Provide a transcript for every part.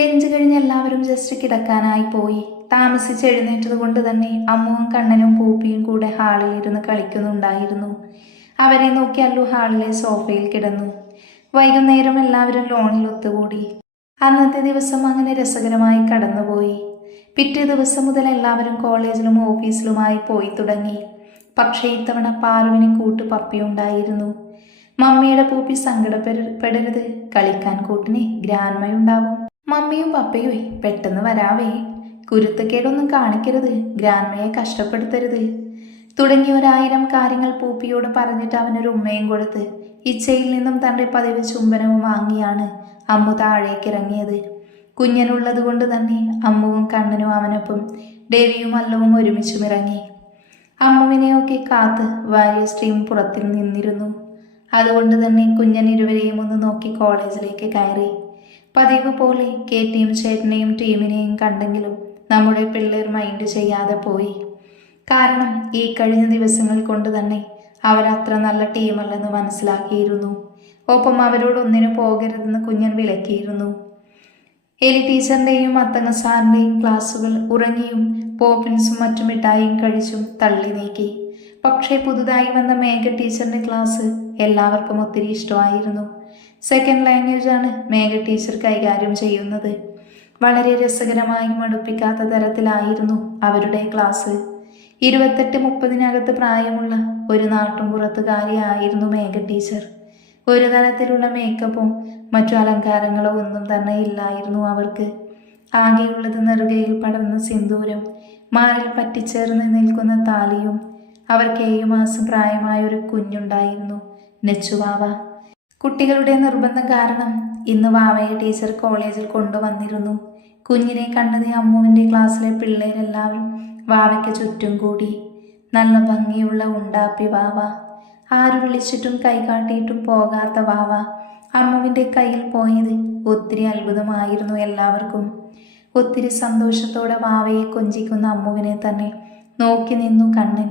Lunch കഴിഞ്ഞ് എല്ലാവരും just കിടക്കാനായി പോയി. താമസിച്ച് എഴുന്നേറ്റത് കൊണ്ട് തന്നെ അമ്മുവും കണ്ണനും പൂപ്പിയും കൂടെ ഹാളിൽ ഇരുന്ന് കളിക്കുന്നുണ്ടായിരുന്നു. അവരെ നോക്കി അല്ലു ഹാളിലെ സോഫയിൽ കിടന്നു. വൈകുന്നേരം എല്ലാവരും ലോണിൽ ഒത്തുകൂടി. അന്നത്തെ ദിവസം അങ്ങനെ രസകരമായി കടന്നുപോയി. പിറ്റേ ദിവസം മുതൽ എല്ലാവരും കോളേജിലും ഓഫീസിലുമായി പോയി തുടങ്ങി. പക്ഷേ ഇത്തവണ പാറുവിന് കൂട്ട് പപ്പിയുണ്ടായിരുന്നു. മമ്മിയുടെ പൂപ്പി സങ്കടപ്പെടരുത്, കളിക്കാൻ കൂട്ടിന് ഗ്രാൻമയുണ്ടാവും. മമ്മിയും പപ്പയും പെട്ടെന്ന് വരാവേ, കുരുത്തക്കേടൊന്നും കാണിക്കരുത്, ഗ്രാൻമയെ കഷ്ടപ്പെടുത്തരുത് തുടങ്ങി 1000 കാര്യങ്ങൾ പൂപ്പിയോട് പറഞ്ഞിട്ട് അവനൊരു ഉമ്മയും കൊടുത്ത് ഇച്ചയിൽ നിന്നും തൻ്റെ പതിവ് ചുംബനവും വാങ്ങിയാണ് അമ്മു താഴേക്കിറങ്ങിയത്. കുഞ്ഞനുള്ളത് കൊണ്ട് തന്നെ അമ്മുവും കണ്ണനും അവനൊപ്പം ദേവിയും അല്ലവും ഒരുമിച്ചും ഇറങ്ങി. അമ്മുവിനെയൊക്കെ കാത്ത് വാരിയ സ്ട്രീം പുറത്തിൽ നിന്നിരുന്നു. അതുകൊണ്ട് തന്നെ കുഞ്ഞൻ ഇരുവരെയും ഒന്ന് നോക്കി കോളേജിലേക്ക് കയറി. പതിവ് പോലെ കേറ്റിയും ചേട്ടനെയും ടീമിനെയും കണ്ടെങ്കിലും നമ്മുടെ പിള്ളേർ മൈൻഡ് ചെയ്യാതെ പോയി. കാരണം ഈ കഴിഞ്ഞ ദിവസങ്ങൾ കൊണ്ട് തന്നെ അവരത്ര നല്ല ടീമല്ലെന്ന് മനസ്സിലാക്കിയിരുന്നു. ഒപ്പം അവരോടൊന്നിനും പോകരുതെന്ന് കുഞ്ഞൻ വിലക്കിയിരുന്നു. എലി ടീച്ചറിൻ്റെയും അത്തങ്ങ സാറിൻ്റെയും ക്ലാസ്സുകൾ ഉറങ്ങിയും പോപ്പിൻസും മറ്റു മിഠായിയും കഴിച്ചും തള്ളി നീക്കി. പക്ഷേ പുതുതായി വന്ന മേഘ ടീച്ചറിൻ്റെ ക്ലാസ് എല്ലാവർക്കും ഒത്തിരി ഇഷ്ടമായിരുന്നു. സെക്കൻഡ് ലാംഗ്വേജാണ് മേഘ ടീച്ചർ കൈകാര്യം ചെയ്യുന്നത്. വളരെ രസകരമായി മടുപ്പിക്കാത്ത തരത്തിലായിരുന്നു അവരുടെ ക്ലാസ്. 28-30 പ്രായമുള്ള ഒരു നാട്ടുംപുറത്തുകാരിയായിരുന്നു മേഘ ടീച്ചർ. ഒരു തരത്തിലുള്ള മേക്കപ്പും മറ്റു അലങ്കാരങ്ങളോ ഒന്നും തന്നെ ഇല്ലായിരുന്നു അവർക്ക്. ആകെയുള്ളത് നെറുകയിൽ പടർന്ന സിന്ദൂരം, മാറിൽ പറ്റിച്ചേർന്ന് നിൽക്കുന്ന താലിയും. അവർക്ക് 7 മാസം പ്രായമായ ഒരു കുഞ്ഞുണ്ടായിരുന്നു, നെച്ചുവാവ. കുട്ടികളുടെ നിർബന്ധം കാരണം ഇന്ന് വാവയെ ടീച്ചർ കോളേജിൽ കൊണ്ടുവന്നിരുന്നു. കുഞ്ഞിനെ കണ്ടത് അമ്മുവിൻ്റെ ക്ലാസ്സിലെ പിള്ളേരെല്ലാവരും വാവയ്ക്ക് ചുറ്റും കൂടി. നല്ല ഭംഗിയുള്ള ഉണ്ടാപ്പി വാവ, ആര് വിളിച്ചിട്ടും കൈകാട്ടിയിട്ടും പോകാത്ത വാവ. അമ്മുവിൻ്റെ കയ്യിൽ പോയത് ഒത്തിരി അത്ഭുതമായിരുന്നു എല്ലാവർക്കും. ഒത്തിരി സന്തോഷത്തോടെ വാവയെ കൊഞ്ചിക്കുന്ന അമ്മുവിനെ തന്നെ നോക്കി നിന്നു കണ്ണൻ.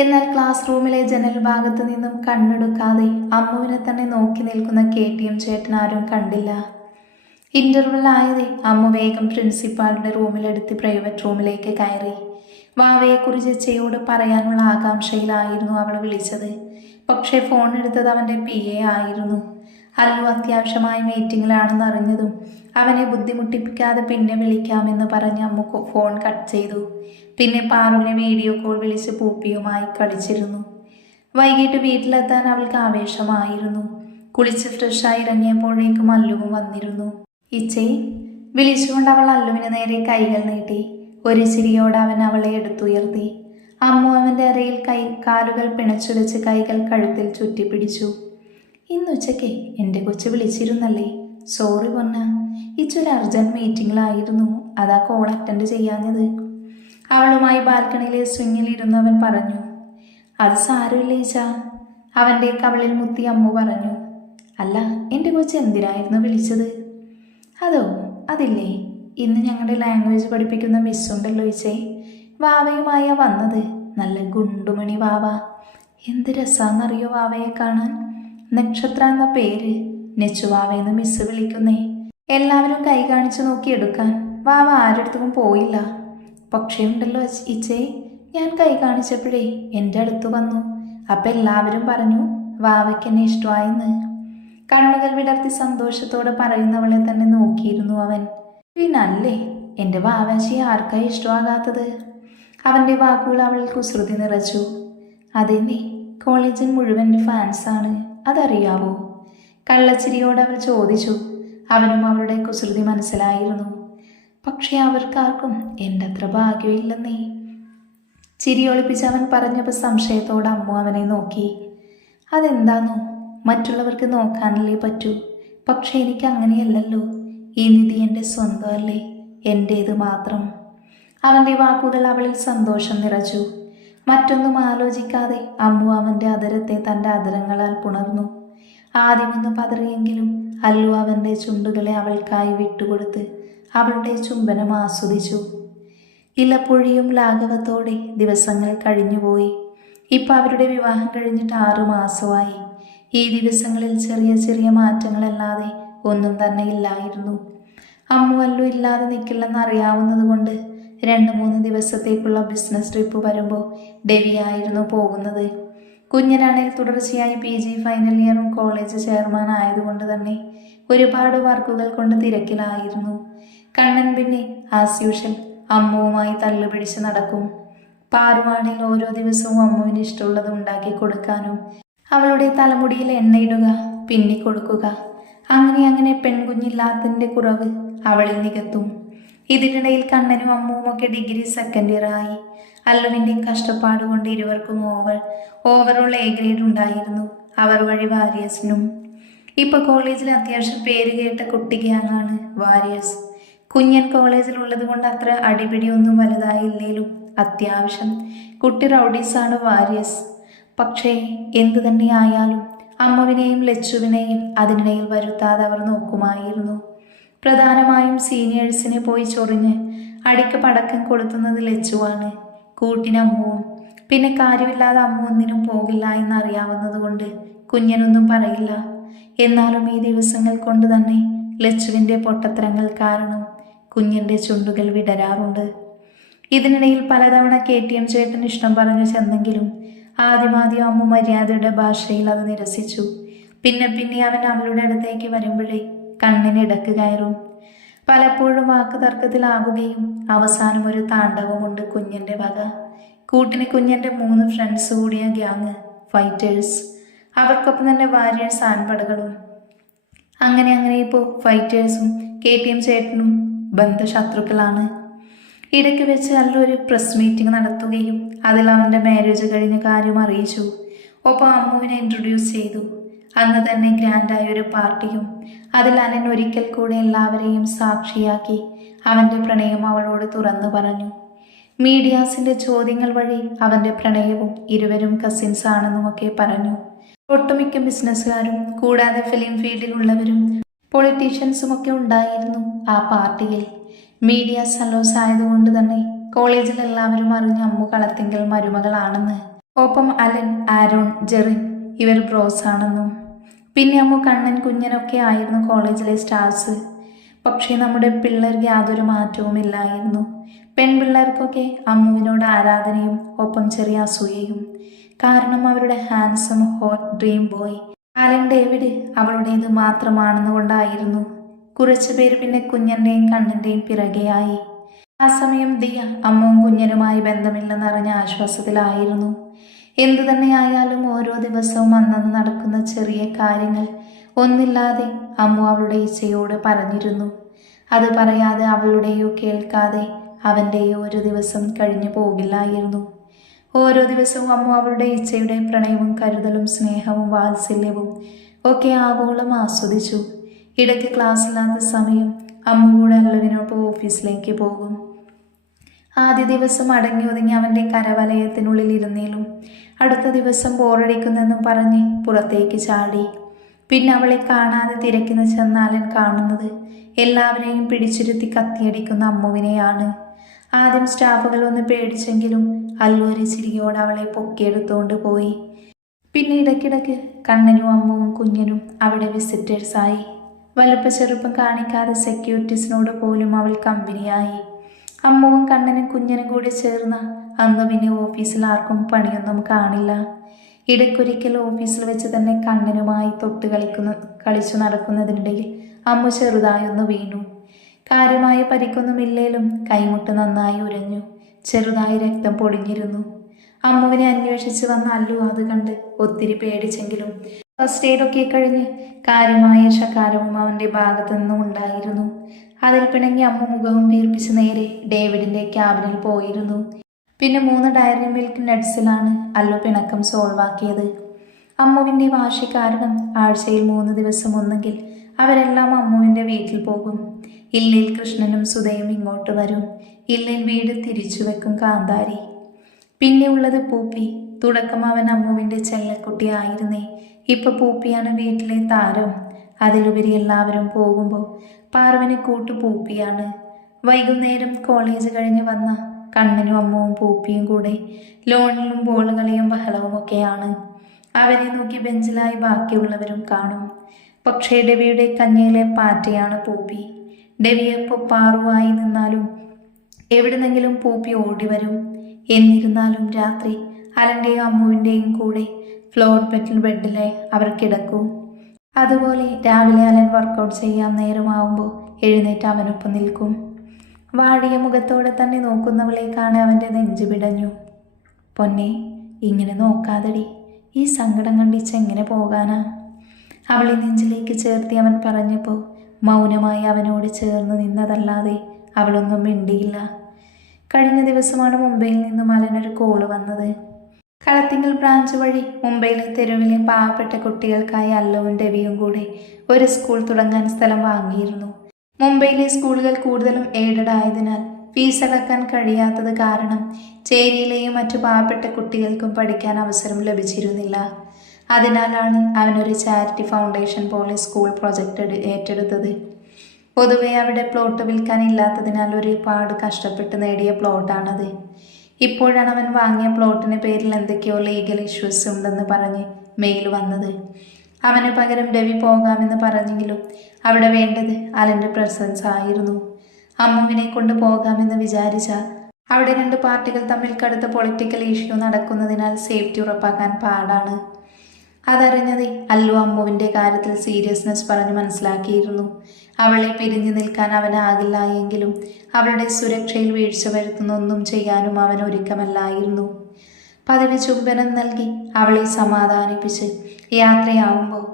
എന്നാൽ ക്ലാസ് റൂമിലെ ജനൽ ഭാഗത്ത് നിന്നും കണ്ണെടുക്കാതെ അമ്മുവിനെ തന്നെ നോക്കി നിൽക്കുന്ന കേറ്റിയും ചേട്ടനാരും കണ്ടില്ല. ഇന്റർവെൽ ആയതേ അമ്മു വേഗം പ്രിൻസിപ്പാളുടെ റൂമിലെടുത്ത് പ്രൈവറ്റ് റൂമിലേക്ക് കയറി. വാവയെക്കുറിച്ച് ചേയോട് പറയാനുള്ള ആകാംക്ഷയിലായിരുന്നു അവൾ വിളിച്ചത്. പക്ഷേ ഫോൺ എടുത്തത് അവൻ്റെ PA ആയിരുന്നു. അല്ലു അത്യാവശ്യമായ മീറ്റിങ്ങിലാണെന്ന് അറിഞ്ഞതും അവനെ ബുദ്ധിമുട്ടിപ്പിക്കാതെ പിന്നെ വിളിക്കാമെന്ന് പറഞ്ഞ് അമ്മു ഫോൺ കട്ട് ചെയ്തു. പിന്നെ പാറുവിനെ വീഡിയോ കോൾ വിളിച്ച് പൂപ്പിയുമായി കളിച്ചിരുന്നു. വൈകിട്ട് വീട്ടിലെത്താൻ അവൾക്ക് ആവേശമായിരുന്നു. കുളിച്ച് ഫ്രഷായി ഇറങ്ങിയപ്പോഴേക്കും അല്ലുവും വന്നിരുന്നു. ഇച്ചേ വിളിച്ചുകൊണ്ട് അവൾ അല്ലുവിന് നേരെ കൈകൾ നീട്ടി. ഒരു ചിരിയോടെ അവൻ അവളെ എടുത്തുയർത്തി. അമ്മു അവൻ്റെ അരയിൽ കാലുകൾ പിണച്ചു വെച്ച് കൈകൾ കഴുത്തിൽ ചുറ്റിപ്പിടിച്ചു. ഇന്നുച്ചയ്ക്ക് എൻ്റെ കൊച്ചു വിളിച്ചിരുന്നല്ലേ? സോറി പൊന്ന, ഇച്ചൊരു അർജൻറ്റ് മീറ്റിങ്ങിലായിരുന്നു, അതാ കോൾ അറ്റൻഡ് ചെയ്യാഞ്ഞത്. അവളുമായി ബാൽക്കണിയിലെ സ്വിങ്ങിൽ ഇരുന്നവൻ പറഞ്ഞു. അത് സാരമില്ല ഈച്ച, അവൻ്റെ കവളിൽ മുത്തി അമ്മു പറഞ്ഞു. അല്ല, എൻ്റെ കൊച്ചു എന്തിനായിരുന്നു വിളിച്ചത്? അതോ, അതില്ലേ, ഇന്ന് ഞങ്ങളുടെ ലാംഗ്വേജ് പഠിപ്പിക്കുന്ന മിസ്സുണ്ടല്ലോ ഈച്ചേ, വാവയുമായാ വന്നത്. നല്ല ഗുണ്ടുമണി വാവ. എന്ത് രസാന്നറിയോ വാവയെ കാണാൻ. നക്ഷത്ര എന്ന പേര്, നെച്ചുവാവയെന്ന് മിസ്സ് വിളിക്കുന്നേ. എല്ലാവരും കൈ കാണിച്ചു നോക്കി എടുക്കാൻ വാവ ആരടുത്തും പോയില്ല. പക്ഷേ ഉണ്ടല്ലോ ഇച്ചേ, ഞാൻ കൈ കാണിച്ചപ്പോഴേ എൻ്റെ അടുത്ത് വന്നു. അപ്പം എല്ലാവരും പറഞ്ഞു വാവയ്ക്ക് എന്നെ ഇഷ്ടമായെന്ന്. കണ്ണുകൾ വിടർത്തി സന്തോഷത്തോടെ പറയുന്നവളെ തന്നെ നോക്കിയിരുന്നു അവൻ. പിന്നല്ലേ, എൻ്റെ വാവാച്ചി ആർക്കായി ഇഷ്ടമാകാത്തത്? അവൻ്റെ വാക്കുകൾ അവളിൽ കുസൃതി നിറച്ചു. അതെന്നെ, കോളേജിൽ മുഴുവൻ ഫാൻസാണ്, അതറിയാവോ? കള്ളച്ചിരിയോട് അവൾ ചോദിച്ചു. അവനും അവളുടെ കുസൃതി മനസ്സിലായിരുന്നു. പക്ഷേ അവർക്കാർക്കും എൻ്റെ അത്ര ഭാഗ്യമില്ലെന്നേ. ചിരിയൊളിപ്പിച്ച് അവൻ പറഞ്ഞപ്പോൾ സംശയത്തോടെ അമ്മു അവനെ നോക്കി. അതെന്താന്നോ, മറ്റുള്ളവർക്ക് നോക്കാനല്ലേ പറ്റൂ, പക്ഷേ എനിക്ക് അങ്ങനെയല്ലല്ലോ. ഈ നിധി എൻ്റെ സ്വന്തമല്ലേ, എൻ്റേത് മാത്രം. അവൻ്റെ വാക്കുകൾ അവളിൽ സന്തോഷം നിറച്ചു. മറ്റൊന്നും ആലോചിക്കാതെ അമ്മു അവൻ്റെ അതരത്തെ തൻ്റെ അതരങ്ങളാൽ പുണർന്നു. ആദ്യമൊന്ന് പതറിയെങ്കിലും അല്ലു അവൻ്റെ ചുണ്ടുകളെ അവൾക്കായി വിട്ടുകൊടുത്ത് അവളുടെ ചുംബനം ആസ്വദിച്ചു. ഇലപ്പൊഴിയും ലാഘവത്തോടെ ദിവസങ്ങൾ കഴിഞ്ഞുപോയി. ഇപ്പം അവരുടെ വിവാഹം കഴിഞ്ഞിട്ട് 6 മാസമായി. ഈ ദിവസങ്ങളിൽ ചെറിയ ചെറിയ മാറ്റങ്ങളല്ലാതെ ഒന്നും തന്നെ ഇല്ലായിരുന്നു. അമ്മു അല്ലു ഇല്ലാതെ നിൽക്കില്ലെന്ന് അറിയാവുന്നത് കൊണ്ട് 2-3 ദിവസത്തേക്കുള്ള ബിസിനസ് ട്രിപ്പ് വരുമ്പോൾ ഡെവിയായിരുന്നു പോകുന്നത്. കുഞ്ഞനാണെങ്കിൽ തുടർച്ചയായി PG ഫൈനൽ ഇയറും കോളേജ് ചെയർമാൻ ആയതുകൊണ്ട് തന്നെ ഒരുപാട് വർക്കുകൾ കൊണ്ട് തിരക്കിലായിരുന്നു. കണ്ണൻ പിന്നെ ആസ് യൂഷ്വൽ അമ്മുവുമായി തല്ലുപിടിച്ച് നടക്കും. പാറുവാണിൽ ഓരോ ദിവസവും അമ്മുവിന് ഇഷ്ടമുള്ളത് ഉണ്ടാക്കി കൊടുക്കാനും അവളുടെ തലമുടിയിൽ എണ്ണയിടുക, പിന്നിക്കൊടുക്കുക, അങ്ങനെ പെൺകുഞ്ഞില്ലാത്തതിൻ്റെ കുറവ് അവളിൽ നികത്തും. ഇതിനിടയിൽ കണ്ണനും അമ്മുവും ഒക്കെ ഡിഗ്രി സെക്കൻഡ് ഇയർ ആയി. അല്ലുവിൻ്റെ കഷ്ടപ്പാട് കൊണ്ട് ഇരുവർക്കും ഓവറോൾ A ഗ്രേഡ് ഉണ്ടായിരുന്നു. അവർ വഴി വാരിയേഴ്സിനും. ഇപ്പോൾ കോളേജിൽ അത്യാവശ്യം പേര് കേട്ട കുട്ടി ഗ്യാങ്ങാണ് വാരിയേഴ്സ്. കുഞ്ഞൻ കോളേജിലുള്ളത് കൊണ്ട് അത്ര അടിപിടിയൊന്നും വലുതായില്ലേലും അത്യാവശ്യം കുട്ടി റൗഡീസാണ് വാരിയേഴ്സ്. പക്ഷേ എന്തു തന്നെയായാലും അമ്മുവിനെയും ലച്ചുവിനെയും അതിനിടയിൽ വരുത്താതെ അവർ നോക്കുമായിരുന്നു. പ്രധാനമായും സീനിയേഴ്സിനെ പോയി ചൊറിഞ്ഞ് അടിക്ക് പടക്കം കൊളുത്തുന്നത് ലച്ചുവാണ്. കൂട്ടിന് അമ്മുവും. പിന്നെ കാര്യമില്ലാതെ അമ്മു ഒന്നിനും പോകില്ല എന്നറിയാവുന്നത് കൊണ്ട് കുഞ്ഞനൊന്നും പറയില്ല. എന്നാലും ഈ ദിവസങ്ങൾ കൊണ്ട് തന്നെ ലച്ചുവിൻ്റെ പൊട്ടത്തരങ്ങൾ കാരണം കുഞ്ഞിൻ്റെ ചുണ്ടുകൾ വിടരാറുണ്ട്. ഇതിനിടയിൽ പലതവണ KTM ചേട്ടൻ ഇഷ്ടം പറഞ്ഞു ചെന്നെങ്കിലും ആദ്യം അമ്മു മര്യാദയുടെ ഭാഷയിൽ അത് നിരസിച്ചു. പിന്നെ അവൻ അവളുടെ അടുത്തേക്ക് വരുമ്പോഴേ കണ്ണിന് ഇടക്ക് കയറും. പലപ്പോഴും വാക്ക് തർക്കത്തിലാകുകയും അവസാനം ഒരു താണ്ഡവമുണ്ട് കുഞ്ഞിൻ്റെ വക. കൂട്ടിന് കുഞ്ഞിൻ്റെ 3 ഫ്രണ്ട്സ് കൂടിയ ഗ്യാങ് ഫൈറ്റേഴ്സ്. അവർക്കൊപ്പം തന്നെ വാരിയേഴ്സ് ആൺപടകളും. അങ്ങനെ ഇപ്പോൾ ഫൈറ്റേഴ്സും KTM ചേട്ടനും ബന്ധശത്രുക്കളാണ്. ഇടയ്ക്ക് വെച്ച് നല്ലൊരു പ്രസ് മീറ്റിംഗ് നടത്തുകയും അതിൽ അവൻ്റെ മാരേജ് കഴിഞ്ഞ കാര്യം അറിയിച്ചു. ഒപ്പം അമ്മുവിനെ ഇൻട്രൊഡ്യൂസ് ചെയ്തു. അന്ന് തന്നെ ഗ്രാൻഡായൊരു പാർട്ടിയും. അതിൽ അനൻ ഒരിക്കൽ കൂടെ എല്ലാവരെയും സാക്ഷിയാക്കി അവൻ്റെ പ്രണയം അവളോട് തുറന്നു പറഞ്ഞു. മീഡിയാസിൻ്റെ ചോദ്യങ്ങൾ വഴി അവൻ്റെ പ്രണയവും ഇരുവരും കസിൻസ് ആണെന്നുമൊക്കെ പറഞ്ഞു. ഒട്ടുമിക്ക ബിസിനസ്സുകാരും കൂടാതെ ഫിലിം ഫീൽഡിലുള്ളവരും പൊളിറ്റീഷ്യൻസും ഒക്കെ ഉണ്ടായിരുന്നു ആ പാർട്ടിയിൽ. മീഡിയ സലോസ് ആയതുകൊണ്ട് തന്നെ കോളേജിൽ എല്ലാവരും അറിഞ്ഞ അമ്മു കളത്തിങ്കൽ മരുമകളാണെന്ന്. ഒപ്പം അലൻ, ആരോൺ, ജെറിൻ ഇവർ ബ്രോസ് ആണെന്നും. പിന്നെ അമ്മു, കണ്ണൻ, കുഞ്ഞനൊക്കെ ആയിരുന്നു കോളേജിലെ സ്റ്റാർസ്. പക്ഷേ നമ്മുടെ പിള്ളേർക്ക് യാതൊരു മാറ്റവും ഇല്ലായിരുന്നു. പെൺപിള്ളേർക്കൊക്കെ അമ്മുവിനോട് ആരാധനയും ഒപ്പം ചെറിയ അസൂയയും. കാരണം അവരുടെ handsome hot dream boy Alan David അവളുടേത് മാത്രമാണെന്ന് കൊണ്ടായിരുന്നു. കുറച്ചു പേര് പിന്നെ കുഞ്ഞൻ്റെയും കണ്ണൻ്റെയും പിറകെയായി. ആ സമയം ദിയ അമ്മുവും കുഞ്ഞനുമായി ബന്ധമില്ലെന്നറിഞ്ഞ ആശ്വാസത്തിലായിരുന്നു. എന്തു തന്നെയായാലും ഓരോ ദിവസവും അന്നന്ന് നടക്കുന്ന ചെറിയ കാര്യങ്ങൾ ഒന്നില്ലാതെ അമ്മു അവളുടെ ഇച്ചയോട് പറഞ്ഞിരുന്നു. അത് പറയാതെ അവളുടെയോ കേൾക്കാതെ അവൻ്റെയോ ഒരു ദിവസം കഴിഞ്ഞു പോകില്ലായിരുന്നു. ഓരോ ദിവസവും അമ്മു അവളുടെ ഇച്ചയുടെ പ്രണയവും കരുതലും സ്നേഹവും വാത്സല്യവും ഒക്കെ ആഗോളം ആസ്വദിച്ചു. ഇടയ്ക്ക് ക്ലാസ്സില്ലാത്ത സമയം അമ്മു കൂടെ അല്ലുവിനൊപ്പം ഓഫീസിലേക്ക് പോകും. ആദ്യ ദിവസം അടങ്ങി ഒതുങ്ങി അവൻ്റെ കരവലയത്തിനുള്ളിൽ ഇരുന്നേലും അടുത്ത ദിവസം ബോറടിക്കുന്നെന്നും പറഞ്ഞ് പുറത്തേക്ക് ചാടി. പിന്നെ അവളെ കാണാതെ തിരക്കിന് ചെന്നാലൻ കാണുന്നത് എല്ലാവരെയും പിടിച്ചിരുത്തി കത്തിയടിക്കുന്ന അമ്മുവിനെയാണ്. ആദ്യം സ്റ്റാഫുകൾ ഒന്ന് പേടിച്ചെങ്കിലും അല്ലൂരി ചിരിയോട് അവളെ പൊക്കിയെടുത്തുകൊണ്ട് പോയി. പിന്നെ ഇടയ്ക്കിടയ്ക്ക് കണ്ണനും അമ്മുവും കുഞ്ഞനും അവിടെ വിസിറ്റേഴ്സായി. വലുപ്പ ചെറുപ്പം കാണിക്കാതെ സെക്യൂരിറ്റീസിനോട് പോലും അവൾ കമ്പനിയായി. അമ്മുവും കണ്ണനും കുഞ്ഞനും കൂടി ചേർന്ന അന്ന് പിന്നെ ഓഫീസിൽ ആർക്കും പണിയൊന്നും കാണില്ല. ഇടയ്ക്കൊരിക്കൽ ഓഫീസിൽ വെച്ച് തന്നെ കണ്ണനുമായി കളിച്ചു നടക്കുന്നതിനിടയിൽ അമ്മു ചെറുതായൊന്ന് വീണു. കാര്യമായ പരിക്കൊന്നുമില്ലേലും കൈമുട്ട് നന്നായി ഉരഞ്ഞു. ചെറുതായി രക്തം പൊടിഞ്ഞിരുന്നു. അമ്മുവിനെ അന്വേഷിച്ച് വന്ന അല്ലു അത് കണ്ട് ഒത്തിരി പേടിച്ചെങ്കിലും ഫസ്റ്റ് എയ്ഡൊക്കെ കഴിഞ്ഞ് കാര്യമായ ശകാരവും അവൻ്റെ ഭാഗത്തു നിന്നും ഉണ്ടായിരുന്നു. അതിൽ പിണങ്ങി അമ്മു മുഖവും വീർപ്പിച്ച് നേരെ ഡേവിഡിൻ്റെ ക്യാബിനിൽ പോയിരുന്നു. പിന്നെ 3 ഡയറി മിൽക്ക് നട്ട്സിലാണ് അല്ലു പിണക്കം സോൾവാക്കിയത്. അമ്മുവിൻ്റെ വാശി കാരണം ആഴ്ചയിൽ 3 ദിവസം ഒന്നെങ്കിൽ അവരെല്ലാം അമ്മുവിൻ്റെ വീട്ടിൽ പോകും. ഇല്ലേൽ കൃഷ്ണനും സുധയും ഇങ്ങോട്ട് വരും. ഇല്ലേൽ വീട് തിരിച്ചു വെക്കും കാന്താരി. പിന്നെ ഉള്ളത് പൂപ്പി. തുടക്കം അവൻ അമ്മുവിൻ്റെ ചെല്ലക്കുട്ടിയായിരുന്നേ. ഇപ്പൊ പൂപ്പിയാണ് വീട്ടിലെ താരം. അതിലുപരി എല്ലാവരും പോകുമ്പോൾ പാർവിന് കൂട്ടു പൂപ്പിയാണ്. വൈകുന്നേരം കോളേജ് കഴിഞ്ഞ് വന്ന കണ്ണനും അമ്മുവും പൂപ്പിയും കൂടെ ലോണിലും ബോളുകളിയും ബഹളവുമൊക്കെയാണ്. അവരെ നോക്കി ബെഞ്ചിലായി ബാക്കിയുള്ളവരും കാണും. പക്ഷേ ഡെവിയുടെ കഞ്ഞിയിലെ പാറ്റയാണ് പൂപ്പി. ഡെവിയപ്പോൾ പാറുവായി നിന്നാലും എവിടുന്നെങ്കിലും പൂപ്പി ഓടി വരും. എന്നിരുന്നാലും രാത്രി അലൻ്റെയും അമ്മുവിൻ്റെയും കൂടെ ഫ്ലോർ ബെഡിലെ അവർ കിടക്കും. അതുപോലെ രാവിലെ അലൻ വർക്കൗട്ട് ചെയ്യാൻ നേരമാവുമ്പോൾ എഴുന്നേറ്റ് അവനൊപ്പം നിൽക്കും. വാടിയ മുഖത്തോടെ തന്നെ നോക്കുന്നവളെ കാണെ അവൻ്റെ നെഞ്ചു പിടഞ്ഞു. പൊന്നെ, ഇങ്ങനെ നോക്കാതെടി, ഈ സങ്കടം കണ്ടിച്ചെങ്ങനെ പോകാനാ? അവളെ നെഞ്ചിലേക്ക് ചേർത്തി അവൻ പറഞ്ഞപ്പോൾ മൗനമായി അവനോട് ചേർന്ന് നിന്നതല്ലാതെ അവളൊന്നും മിണ്ടിയില്ല. കഴിഞ്ഞ ദിവസമാണ് മുംബൈയിൽ നിന്നും അലനൊരു കോള് വന്നത്. കളത്തിങ്കൽ ബ്രാഞ്ച് വഴി മുംബൈയിലെ തെരുവിലെ പാവപ്പെട്ട കുട്ടികൾക്കായി അല്ലുവും രവിയും കൂടെ ഒരു സ്കൂൾ തുടങ്ങാൻ സ്ഥലം വാങ്ങിയിരുന്നു. മുംബൈയിലെ സ്കൂളുകൾ കൂടുതലും എയ്ഡഡ് ആയതിനാൽ ഫീസ് അടക്കാൻ കഴിയാത്തത് കാരണം ചേരിയിലെയും മറ്റു പാവപ്പെട്ട കുട്ടികൾക്കും പഠിക്കാൻ അവസരം ലഭിച്ചിരുന്നില്ല. അതിനാലാണ് അവനൊരു ചാരിറ്റി ഫൗണ്ടേഷൻ പോലെ സ്കൂൾ പ്രൊജക്റ്റ് ഏറ്റെടുത്തത്. പൊതുവെ അവിടെ പ്ലോട്ട് വിൽക്കാനില്ലാത്തതിനാൽ ഒരുപാട് കഷ്ടപ്പെട്ട് നേടിയ പ്ലോട്ടാണത്. ഇപ്പോഴാണ് അവൻ വാങ്ങിയ പ്ലോട്ടിന് പേരിൽ എന്തൊക്കെയോ ലീഗൽ ഇഷ്യൂസ് ഉണ്ടെന്ന് പറഞ്ഞ് മെയിൽ വന്നത്. അവന് പകരം രവി പോകാമെന്ന് പറഞ്ഞെങ്കിലും അവിടെ വേണ്ടത് അലൻ്റെ പ്രസൻസ് ആയിരുന്നു. അമ്മുവിനെ കൊണ്ട് പോകാമെന്ന് വിചാരിച്ചാൽ അവിടെ 2 പാർട്ടികൾ തമ്മിൽ കടുത്ത പൊളിറ്റിക്കൽ ഇഷ്യൂ നടക്കുന്നതിനാൽ സേഫ്റ്റി ഉറപ്പാക്കാൻ പാടാണ്. അതറിഞ്ഞത് അല്ലു അമ്മുവിൻ്റെ കാര്യത്തിൽ സീരിയസ്നെസ് പറഞ്ഞ് മനസ്സിലാക്കിയിരുന്നു. അവളെ പിരിഞ്ഞു നിൽക്കാൻ അവനാകില്ല എങ്കിലും അവളുടെ സുരക്ഷയിൽ വീഴ്ച വരുത്തുന്നൊന്നും ചെയ്യാനും അവൻ ഒരുക്കമല്ലായിരുന്നു. പതിവ് ചുംബനം നൽകി അവളെ സമാധാനിപ്പിച്ച് യാത്രയാവുമ്പോൾ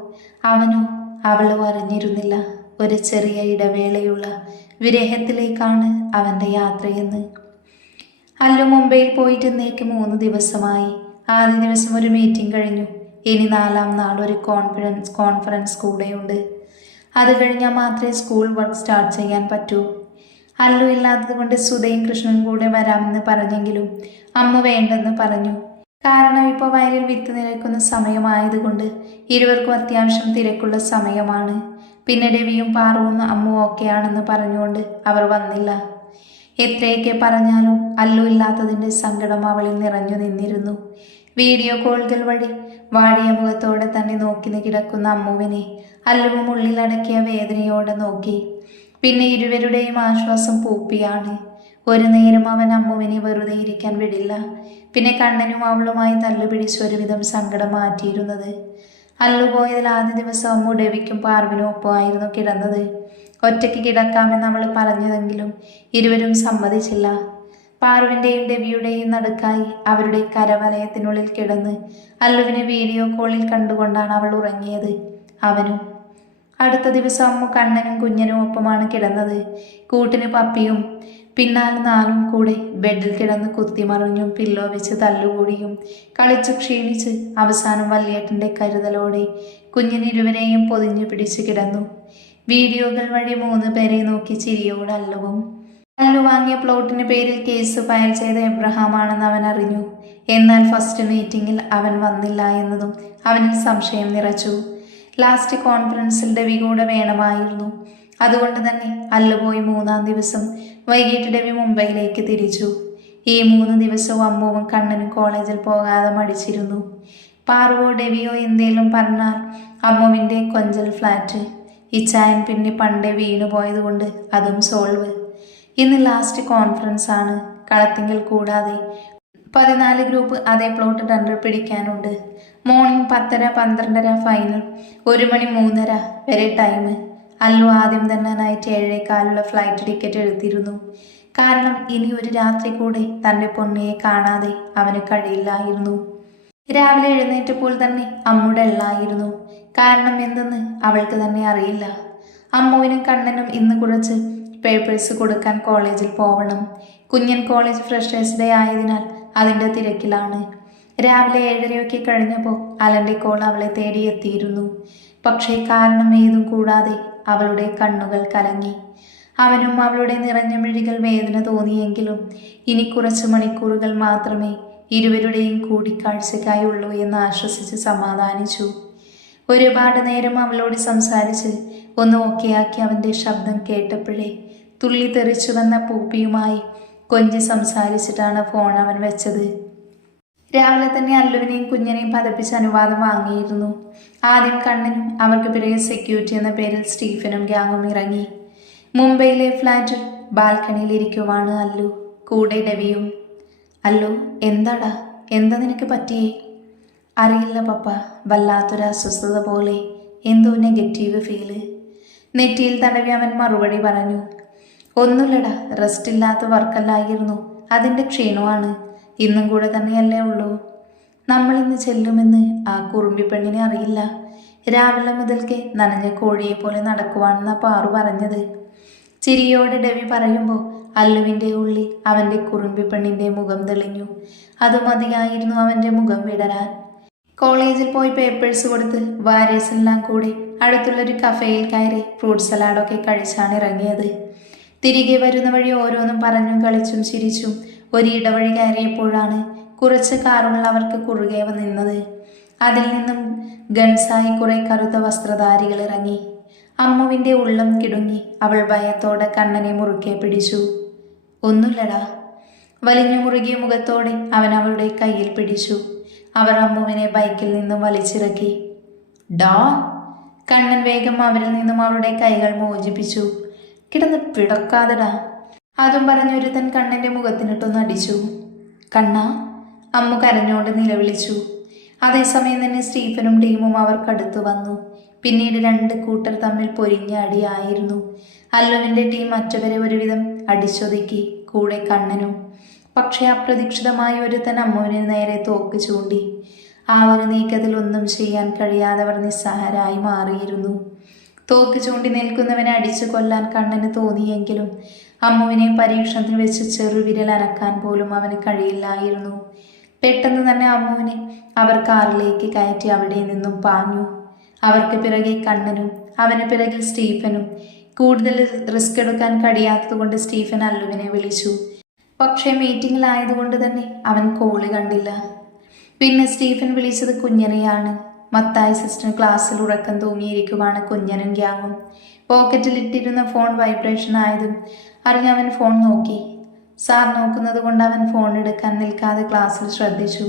അവളോ അറിഞ്ഞിരുന്നില്ല ഒരു ചെറിയ ഇടവേളയുള്ള വിരഹത്തിലേക്കാണ് അവൻ്റെ യാത്രയെന്ന്. അല്ലു മുംബൈയിൽ പോയിട്ട് ഇന്നേക്ക് 3 ദിവസമായി. ആദ്യ ദിവസം ഒരു മീറ്റിംഗ് കഴിഞ്ഞു. ഇനി 4ാം നാൾ ഒരു കോൺഫറൻസ് കൂടെയുണ്ട്. അത് കഴിഞ്ഞാൽ മാത്രമേ സ്കൂൾ വർക്ക് സ്റ്റാർട്ട് ചെയ്യാൻ പറ്റൂ. അല്ലു ഇല്ലാത്തത് കൊണ്ട് സുധയും കൃഷ്ണനും കൂടെ വരാമെന്ന് പറഞ്ഞെങ്കിലും അമ്മ വേണ്ടെന്ന് പറഞ്ഞു. കാരണം ഇപ്പോൾ വയലിൽ വിത്ത് നിരക്കുന്ന സമയമായതുകൊണ്ട് ഇരുവർക്കും അത്യാവശ്യം തിരക്കുള്ള സമയമാണ്. പിന്നെ രവിയും പാറുവും അമ്മു ഓക്കെയാണെന്ന് പറഞ്ഞുകൊണ്ട് അവർ വന്നില്ല. എത്രയൊക്കെ പറഞ്ഞാലും അല്ലു ഇല്ലാത്തതിൻ്റെ സങ്കടം അവളിൽ നിറഞ്ഞു നിന്നിരുന്നു. വീഡിയോ കോളുകൾ വഴി വാടിയ മുഖത്തോടെ തന്നെ നോക്കി കിടക്കുന്ന അമ്മുവിനെ അല്ലുവും ഉള്ളിലടക്കിയ വേദനയോടെ നോക്കി. പിന്നെ ഇരുവരുടെയും ആശ്വാസം പൂപ്പിയാണ്. ഒരു നേരം അവൻ അമ്മുവിനെ വെറുതെ ഇരിക്കാൻ വിടില്ല. പിന്നെ കണ്ണനും അവളുമായി തല്ലുപിടിച്ച് ഒരുവിധം സങ്കടം മാറ്റിയിരുന്നത്. അല്ലു പോയതിൽ ആദ്യ ദിവസം അമ്മു രവിക്കും പാർവിനും ഒപ്പമായിരുന്നു കിടന്നത്. ഒറ്റയ്ക്ക് കിടക്കാമെന്ന് അവൾ പറഞ്ഞതെങ്കിലും ഇരുവരും സമ്മതിച്ചില്ല. പാർവിൻ്റെയും രവിയുടെയും നടുക്കായി അവരുടെ കരവലയത്തിനുള്ളിൽ കിടന്ന് അല്ലുവിനെ വീഡിയോ കോളിൽ കണ്ടുകൊണ്ടാണ് അവൾ ഉറങ്ങിയത്. അവനും. അടുത്ത ദിവസം അമ്മു കണ്ണനും കുഞ്ഞനും ഒപ്പമാണ് കിടന്നത്. കൂട്ടിന് പപ്പിയും പിന്നാൽ 4 കൂടെ ബെഡിൽ കിടന്ന് കുത്തിമറിഞ്ഞും പില്ലോ വെച്ച് തല്ലുകൂടിയും കളിച്ച് ക്ഷീണിച്ച് അവസാനം വല്യേട്ടൻ്റെ കരുതലോടെ കുഞ്ഞിനിരുവരെയും പൊതിഞ്ഞു പിടിച്ച് കിടന്നു. വീഡിയോകൾ വഴി 3 പേരെ നോക്കി ചിരിയോട് അല്ലുവും. അല്ലു വാങ്ങിയ പ്ലോട്ടിന് പേരിൽ കേസ് ഫയൽ ചെയ്ത എബ്രഹാം ആണെന്ന് അവൻ അറിഞ്ഞു. എന്നാൽ ഫസ്റ്റ് മീറ്റിംഗിൽ അവൻ വന്നില്ല എന്നതും അവനിൽ സംശയം നിറച്ചു. ലാസ്റ്റ് കോൺഫറൻസിൽ രവി കൂടെ വേണമായിരുന്നു. അതുകൊണ്ട് തന്നെ അല്ലു പോയി 3ാം ദിവസം വൈകിട്ട് രവി മുംബൈയിലേക്ക് തിരിച്ചു. ഈ 3 ദിവസവും അമ്മുവും കണ്ണനും കോളേജിൽ പോകാതെ മടിച്ചിരുന്നു. പാർവോ ഡെവിയോ എന്തേലും പറഞ്ഞാൽ അമ്മുവിൻ്റെ കൊഞ്ചൽ ഫ്ലാറ്റ്. ഇച്ചായൻ പിന്നെ പണ്ടേ വീണു പോയതുകൊണ്ട് അതും സോൾവ്. ഇന്ന് ലാസ്റ്റ് കോൺഫറൻസ് ആണ്. കളത്തിങ്കൽ കൂടാതെ 14 ഗ്രൂപ്പ് അതേ പ്ലോട്ട് ടെൻഡർ പിടിക്കാനുണ്ട്. മോർണിംഗ് 10:30, 12:30 ഫൈനൽ, 1 മണി 3:30 വരെ ടൈം. അല്ലു ആദ്യം തന്നെ നൈറ്റ് 7:15 ഫ്ലൈറ്റ് ടിക്കറ്റ് എടുത്തിരുന്നു. കാരണം ഇനി ഒരു രാത്രി കൂടെ തൻ്റെ പൊന്നിയെ കാണാതെ അവന് കഴിയില്ലായിരുന്നു. രാവിലെ എഴുന്നേറ്റപ്പോൾ തന്നെ അമ്മുടെ എള്ളായിരുന്നു. കാരണം എന്തെന്ന് അവൾക്ക് തന്നെ അറിയില്ല. അമ്മുവിനും കണ്ണനും ഇന്ന് കുറച്ച് പേപ്പേഴ്സ് കൊടുക്കാൻ കോളേജിൽ പോവണം. കുഞ്ഞൻ കോളേജ് ഫ്രഷേഴ്സ് ഡേ ആയതിനാൽ അതിൻ്റെ തിരക്കിലാണ്. രാവിലെ 7:30 കഴിഞ്ഞപ്പോൾ അലൻ്റെ കോൾ അവളെ തേടിയെത്തിയിരുന്നു. പക്ഷേ കാരണം ഏതും കൂടാതെ അവളുടെ കണ്ണുകൾ കലങ്ങി. അവനും അവളുടെ നിറഞ്ഞ മിഴികൾ വേദന തോന്നിയെങ്കിലും ഇനി കുറച്ച് മണിക്കൂറുകൾ മാത്രമേ ഇരുവരുടെയും കൂടിക്കാഴ്ചയ്ക്കായുള്ളൂ എന്ന് ആശ്വസിച്ച് സമാധാനിച്ചു. ഒരുപാട് നേരം അവളോട് സംസാരിച്ച് ഒന്ന് ഓക്കെയാക്കി അവൻ്റെ ശബ്ദം കേട്ടപ്പോഴേ തുള്ളി തെറിച്ചു വന്ന പൂപ്പിയുമായി കൊഞ്ചി സംസാരിച്ചിട്ടാണ് ഫോൺ അവൻ വെച്ചത്. രാവിലെ തന്നെ അല്ലുവിനെയും കുഞ്ഞിനെയും പതപ്പിച്ച് അനുവാദം വാങ്ങിയിരുന്നു. ആദ്യം കണ്ണനും അവർക്ക് പിറകെ സെക്യൂരിറ്റി എന്ന പേരിൽ സ്റ്റീഫനും ഗ്യാങ്ങും ഇറങ്ങി. മുംബൈയിലെ ഫ്ലാറ്റിൽ ബാൽക്കണിയിലിരിക്കുവാണ് അല്ലു. കൂടെ രവിയും. അല്ലു, എന്താടാ, എന്താ നിനക്ക് പറ്റിയേ? അറിയില്ല പപ്പ, വല്ലാത്തൊരു അസ്വസ്ഥത പോലെ, എന്തോ നെഗറ്റീവ് ഫീല്. നെറ്റിയിൽ തടവി അവൻ മറുപടി പറഞ്ഞു. ഒന്നുമില്ലടാ, റെസ്റ്റ് ഇല്ലാത്ത വർക്കല്ലായിരുന്നു, അതിൻ്റെ ക്ഷീണമാണ്. ഇന്നും കൂടെ തന്നെയല്ലേ ഉള്ളൂ. നമ്മളിന്ന് ചെല്ലുമെന്ന് ആ കുറുമ്പി പെണ്ണിനെ അറിയില്ല. രാവിലെ മുതൽക്കേ നനഞ്ഞ കോഴിയെ പോലെ നടക്കുവാണെന്നാ പാറു പറഞ്ഞത്. ചിരിയോടെ രവി പറയുമ്പോൾ അല്ലുവിൻ്റെ ഉള്ളിൽ അവൻ്റെ കുറുമ്പി പെണ്ണിൻ്റെ മുഖം തെളിഞ്ഞു. അത് മതിയായിരുന്നു അവൻ്റെ മുഖം വിടരാൻ. കോളേജിൽ പോയി പേപ്പേഴ്സ് കൊടുത്ത് വാരിയസ് എല്ലാം കൂടി അടുത്തുള്ളൊരു കഫേയിൽ കയറി ഫ്രൂട്ട് സലാഡൊക്കെ കഴിച്ചാണ് ഇറങ്ങിയത്. തിരികെ വരുന്ന വഴി ഓരോന്നും പറഞ്ഞും കളിച്ചും ചിരിച്ചും ഒരു ഇടവഴി കയറിയപ്പോഴാണ് കുറച്ച് കാറുകൾ അവർക്ക് കുറുകെ നിന്നത്. അതിൽ നിന്നും ഗൺസായി കുറെ കറുത്ത വസ്ത്രധാരികൾ ഇറങ്ങി. അമ്മുവിൻ്റെ ഉള്ളം കിടുങ്ങി. അവൾ ഭയത്തോടെ കണ്ണനെ മുറുക്കെ പിടിച്ചു. ഒന്നുമില്ലടാ. വലിഞ്ഞു മുറുകിയ മുഖത്തോടെ അവൻ അവളുടെ കയ്യിൽ പിടിച്ചു. അവർ അമ്മുവിനെ ബൈക്കിൽ നിന്നും വലിച്ചിറക്കി. ഡാ! കണ്ണൻ വേഗം അവരിൽ നിന്നും അവളുടെ കൈകൾ മോചിപ്പിച്ചു. കിടന്ന് പിടക്കാതെടാ. അതും പറഞ്ഞൊരുത്തൻ കണ്ണൻ്റെ മുഖത്തിനിട്ടൊന്ന് അടിച്ചു. കണ്ണാ! അമ്മു കരഞ്ഞോണ്ട് നിലവിളിച്ചു. അതേസമയം തന്നെ സ്റ്റീഫനും ടീമും അവർക്കടുത്ത് വന്നു. പിന്നീട് രണ്ട് കൂട്ടർ തമ്മിൽ പൊരിഞ്ഞ അടിയായിരുന്നു. അല്ലുവിൻ്റെ ടീം മറ്റവരെ ഒരുവിധം അടിച്ചൊതുക്കി, കൂടെ കണ്ണനും. പക്ഷേ അപ്രതീക്ഷിതമായി ഒരുത്തൻ അമ്മുവിന് നേരെ തോക്ക് ചൂണ്ടി. ആ ഒരു നീക്കത്തിൽ ഒന്നും ചെയ്യാൻ കഴിയാതെ അവർ നിസ്സഹാരായി മാറിയിരുന്നു. തോക്ക് ചൂണ്ടി നിൽക്കുന്നവനെ അടിച്ചു കൊല്ലാൻ കണ്ണന് തോന്നിയെങ്കിലും അമ്മുവിനെ പരീക്ഷണത്തിൽ വെച്ച് ചെറുവിരൽ അനക്കാൻ പോലും അവന് കഴിയില്ലായിരുന്നു. പെട്ടെന്ന് തന്നെ അമ്മുവിനെ അവർ കാറിലേക്ക് കയറ്റി അവിടെ നിന്നും പാഞ്ഞു. അവർക്ക് പിറകെ കണ്ണനും അവന് പിറകിൽ സ്റ്റീഫനും. കൂടുതൽ റിസ്ക് എടുക്കാൻ കഴിയാത്തതുകൊണ്ട് സ്റ്റീഫൻ അല്ലുവിനെ വിളിച്ചു. പക്ഷേ മീറ്റിങ്ങിലായതുകൊണ്ട് തന്നെ അവൻ കോള് കണ്ടില്ല. പിന്നെ സ്റ്റീഫൻ വിളിച്ചത് കുഞ്ഞനെയാണ്. മത്തായി സിസ്റ്റർ ക്ലാസ്സിൽ ഉറക്കം തൂങ്ങിയിരിക്കുവാണ് കുഞ്ഞനും ഗ്യാങ്ങും. പോക്കറ്റിലിട്ടിരുന്ന ഫോൺ വൈബ്രേഷൻ ആയതും അറിഞ്ഞവൻ ഫോൺ നോക്കി. സാർ നോക്കുന്നത് കൊണ്ട് അവൻ ഫോൺ എടുക്കാൻ നിൽക്കാതെ ക്ലാസ്സിൽ ശ്രദ്ധിച്ചു.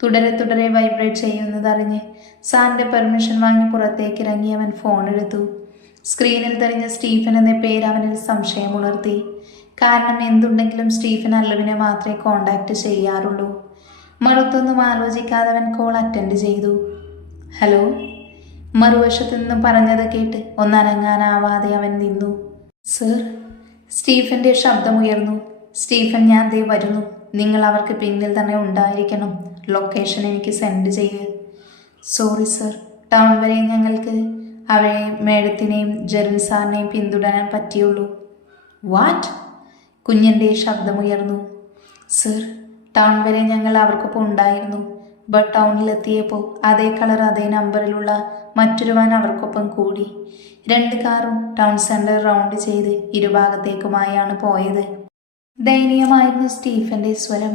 തുടരെ തുടരെ വൈബ്രേറ്റ് ചെയ്യുന്നതറിഞ്ഞ് സാറിൻ്റെ പെർമിഷൻ വാങ്ങി പുറത്തേക്ക് ഇറങ്ങി അവൻ ഫോൺ എടുത്തു. സ്ക്രീനിൽ തെളിഞ്ഞ സ്റ്റീഫൻ എന്ന പേര് അവനിൽ സംശയമുണർത്തി. കാരണം എന്തുണ്ടെങ്കിലും സ്റ്റീഫൻ അല്ലുവിനെ മാത്രമേ കോണ്ടാക്ട് ചെയ്യാറുള്ളൂ. മറുത്തൊന്നും ആലോചിക്കാതെ അവൻ കോൾ അറ്റൻഡ് ചെയ്തു. ഹലോ. മറുവശത്തു നിന്നും പറഞ്ഞത് കേട്ട് ഒന്നനങ്ങാനാവാതെ അവൻ നിന്നു. സർ. സ്റ്റീഫൻ്റെ ശബ്ദമുയർന്നു. സ്റ്റീഫൻ, ഞാൻ ദേ വരുന്നു. നിങ്ങൾ അവർക്ക് പിന്നിൽ തന്നെ ഉണ്ടായിരിക്കണം. ലൊക്കേഷൻ എനിക്ക് സെൻഡ് ചെയ്യ്. സോറി സർ, ടൗൺ വരെ ഞങ്ങൾക്ക് അവരെ മേഡത്തിനെയും ജെറിൻ സാറിനെയും പിന്തുടരാൻ പറ്റിയുള്ളൂ. വാറ്റ്? കുഞ്ഞൻ്റെ ശബ്ദമുയർന്നു. സർ, ടൗൺ വരെ ഞങ്ങൾ അവർക്കൊപ്പം ഉണ്ടായിരുന്നു. ബട്ട് ടൗണിലെത്തിയപ്പോൾ അതേ കളർ അതേ നമ്പറിലുള്ള മറ്റൊരു വാൻ അവർക്കൊപ്പം കൂടി. 2 കാറും ടൗൺ സെൻറ്റർ റൗണ്ട് ചെയ്ത് ഇരുഭാഗത്തേക്കുമായാണ് പോയത്. ദയനീയമായിരുന്നു സ്റ്റീഫൻ്റെ സ്വരം.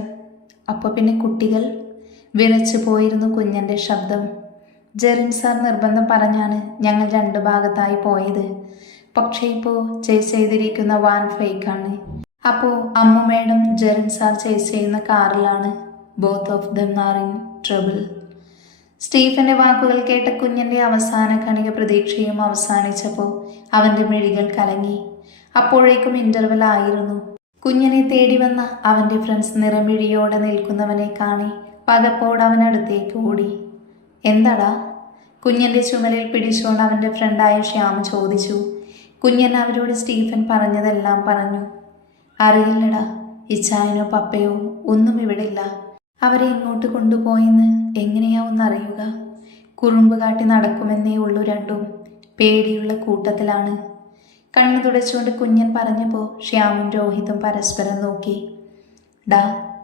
അപ്പോൾ പിന്നെ കുട്ടികൾ? വിറച്ചു പോയിരുന്നു കുഞ്ഞൻ്റെ ശബ്ദം. ജെറിൻ സാർ നിർബന്ധം പറഞ്ഞാണ് ഞങ്ങൾ 2 ഭാഗത്തായി പോയത്. പക്ഷേ ഇപ്പോൾ ചേസ് ചെയ്തിരിക്കുന്ന വാൻ ഫേക്കാണ്. അപ്പോൾ Ammu madam Jerin sir chase ചെയ്യുന്ന കാറിലാണ്. Both of them are in trouble. സ്റ്റീഫൻ്റെ വാക്കുകൾ കേട്ട കുഞ്ഞൻ്റെ അവസാന കണിക പ്രതീക്ഷയും അവസാനിച്ചപ്പോൾ അവൻ്റെ മിഴികൾ കലങ്ങി. അപ്പോഴേക്കും ഇൻ്റർവെൽ ആയിരുന്നു. കുഞ്ഞനെ തേടി വന്ന അവൻ്റെ ഫ്രണ്ട്സ് നിറമിഴിയോടെ നിൽക്കുന്നവനെ കാണി പകപ്പോട് അവനടുത്തേക്ക് ഓടി. എന്താടാ? കുഞ്ഞൻ്റെ ചുമലിൽ പിടിച്ചുകൊണ്ട് അവൻ്റെ ഫ്രണ്ടായ ശ്യാം ചോദിച്ചു. കുഞ്ഞൻ അവരോട് സ്റ്റീഫൻ പറഞ്ഞതെല്ലാം പറഞ്ഞു. അറിയില്ലടാ, ഇച്ചായനോ പപ്പയോ ഒന്നും ഇവിടെ ഇല്ല. അവരെ ഇങ്ങോട്ട് കൊണ്ടുപോയെന്ന് എങ്ങനെയാവുന്നറിയുക? കുറുമ്പ് കാട്ടി നടക്കുമെന്നേ ഉള്ളൂ രണ്ടും. പേടിയുള്ള കൂട്ടത്തിലാണ്. കണ്ണു തുടച്ചുകൊണ്ട് കുഞ്ഞൻ പറഞ്ഞപ്പോൾ ശ്യാമും രോഹിതും പരസ്പരം നോക്കി. ഡാ,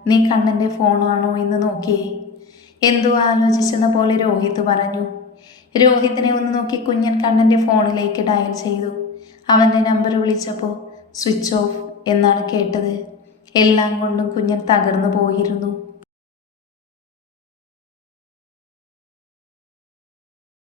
നീ കണ്ണൻ്റെ ഫോണാണോ എന്ന് നോക്കിയേ? എന്തോ ആലോചിച്ചെന്ന പോലെ രോഹിത് പറഞ്ഞു. രോഹിത്തിനെ ഒന്ന് നോക്കി കുഞ്ഞൻ കണ്ണൻ്റെ ഫോണിലേക്ക് ഡയൽ ചെയ്തു. അവൻ്റെ നമ്പർ വിളിച്ചപ്പോൾ സ്വിച്ച് ഓഫ് എന്നാണ് കേട്ടത്. എല്ലാം കൊണ്ടും കുഞ്ഞൻ തകർന്നു പോയിരുന്നു.